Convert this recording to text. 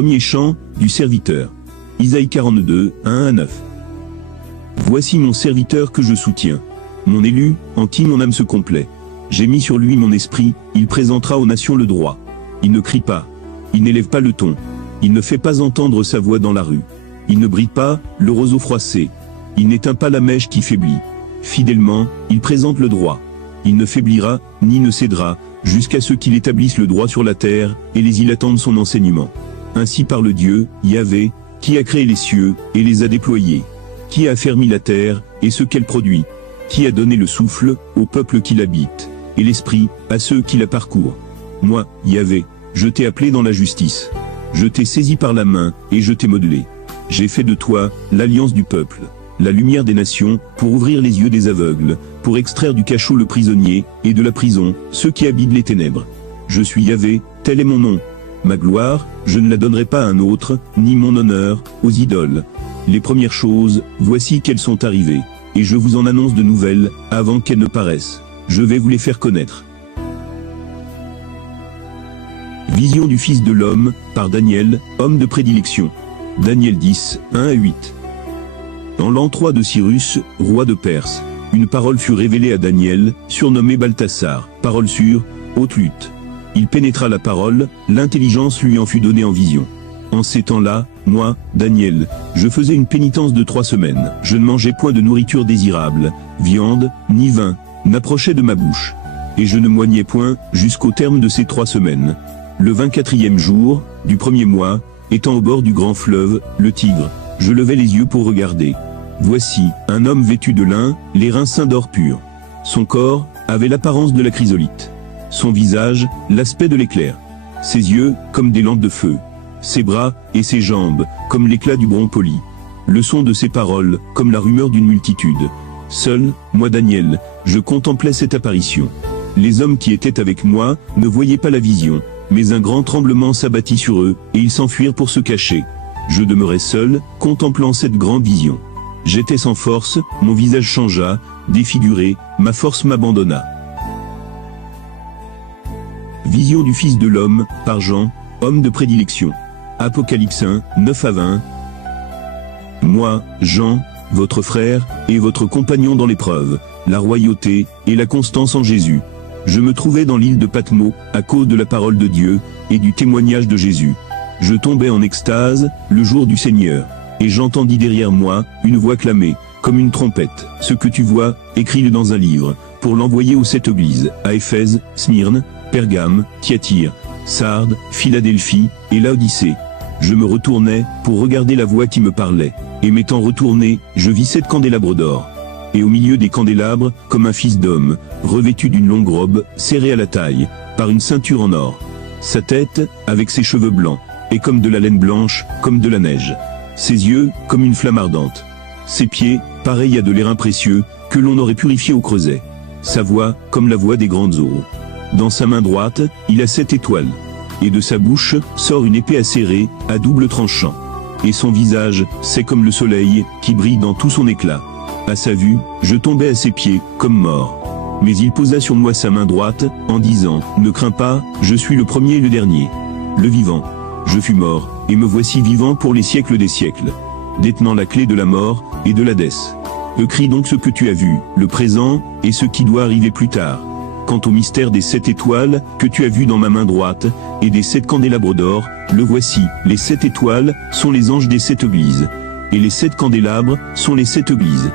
Premier chant, du serviteur. Isaïe 42, 1 à 9. Voici mon serviteur que je soutiens. Mon élu, en qui mon âme se complaît. J'ai mis sur lui mon esprit, il présentera aux nations le droit. Il ne crie pas. Il n'élève pas le ton. Il ne fait pas entendre sa voix dans la rue. Il ne brille pas, le roseau froissé. Il n'éteint pas la mèche qui faiblit. Fidèlement, il présente le droit. Il ne faiblira, ni ne cédera, jusqu'à ce qu'il établisse le droit sur la terre, et les îles attendent son enseignement. Ainsi parle Dieu, Yahvé, qui a créé les cieux, et les a déployés. Qui a affermi la terre, et ce qu'elle produit. Qui a donné le souffle, au peuple qui l'habite, et l'esprit, à ceux qui la parcourent. Moi, Yahvé, je t'ai appelé dans la justice. Je t'ai saisi par la main, et je t'ai modelé. J'ai fait de toi, l'alliance du peuple, la lumière des nations, pour ouvrir les yeux des aveugles, pour extraire du cachot le prisonnier, et de la prison, ceux qui habitent les ténèbres. Je suis Yahvé, tel est mon nom. Ma gloire, je ne la donnerai pas à un autre, ni mon honneur, aux idoles. Les premières choses, voici qu'elles sont arrivées, et je vous en annonce de nouvelles, avant qu'elles ne paraissent. Je vais vous les faire connaître. Vision du Fils de l'homme, par Daniel, homme de prédilection. Daniel 10, 1 à 8. Dans l'an 3 de Cyrus, roi de Perse, une parole fut révélée à Daniel, surnommé Balthasar, parole sûre, haute lutte. Il pénétra la parole, l'intelligence lui en fut donnée en vision. En ces temps-là, moi, Daniel, je faisais une pénitence de 3 semaines. Je ne mangeais point de nourriture désirable, viande, ni vin, n'approchait de ma bouche. Et je ne moignais point, jusqu'au terme de ces 3 semaines. Le 24e jour, du premier mois, étant au bord du grand fleuve, le Tigre, je levai les yeux pour regarder. Voici, un homme vêtu de lin, les reins ceints d'or pur. Son corps avait l'apparence de la chrysolite. Son visage, l'aspect de l'éclair. Ses yeux, comme des lampes de feu. Ses bras, et ses jambes, comme l'éclat du bronze poli. Le son de ses paroles, comme la rumeur d'une multitude. Seul, moi Daniel, je contemplais cette apparition. Les hommes qui étaient avec moi, ne voyaient pas la vision, mais un grand tremblement s'abattit sur eux, et ils s'enfuirent pour se cacher. Je demeurai seul, contemplant cette grande vision. J'étais sans force, mon visage changea, défiguré, ma force m'abandonna. Vision du Fils de l'homme, par Jean, homme de prédilection. Apocalypse 1, 9 à 20. Moi, Jean, votre frère, et votre compagnon dans l'épreuve, la royauté, et la constance en Jésus. Je me trouvais dans l'île de Patmos, à cause de la parole de Dieu, et du témoignage de Jésus. Je tombais en extase, le jour du Seigneur. Et j'entendis derrière moi, une voix clamer, comme une trompette. Ce que tu vois, écris-le dans un livre, pour l'envoyer aux 7 églises, à Éphèse, Smyrne, Pergame, Thyatire, Sardes, Philadelphie, et Laodicée. Je me retournai, pour regarder la voix qui me parlait. Et m'étant retourné, je vis 7 candélabres d'or. Et au milieu des candélabres, comme un fils d'homme, revêtu d'une longue robe, serrée à la taille, par une ceinture en or. Sa tête, avec ses cheveux blancs, est comme de la laine blanche, comme de la neige. Ses yeux, comme une flamme ardente. Ses pieds, pareils à de l'airain précieux, que l'on aurait purifié au creuset. Sa voix, comme la voix des grandes eaux. Dans sa main droite, il a 7 étoiles. Et de sa bouche, sort une épée acérée, à double tranchant. Et son visage, c'est comme le soleil, qui brille dans tout son éclat. À sa vue, je tombais à ses pieds, comme mort. Mais il posa sur moi sa main droite, en disant, « Ne crains pas, je suis le premier et le dernier. Le vivant. Je fus mort, et me voici vivant pour les siècles des siècles. Détenant la clé de la mort, et de l'Hadès. Écris donc ce que tu as vu, le présent, et ce qui doit arriver plus tard. Quant au mystère des 7 étoiles, que tu as vu dans ma main droite, et des 7 candélabres d'or, le voici, les 7 étoiles, sont les anges des 7 églises. Et les 7 candélabres, sont les 7 églises.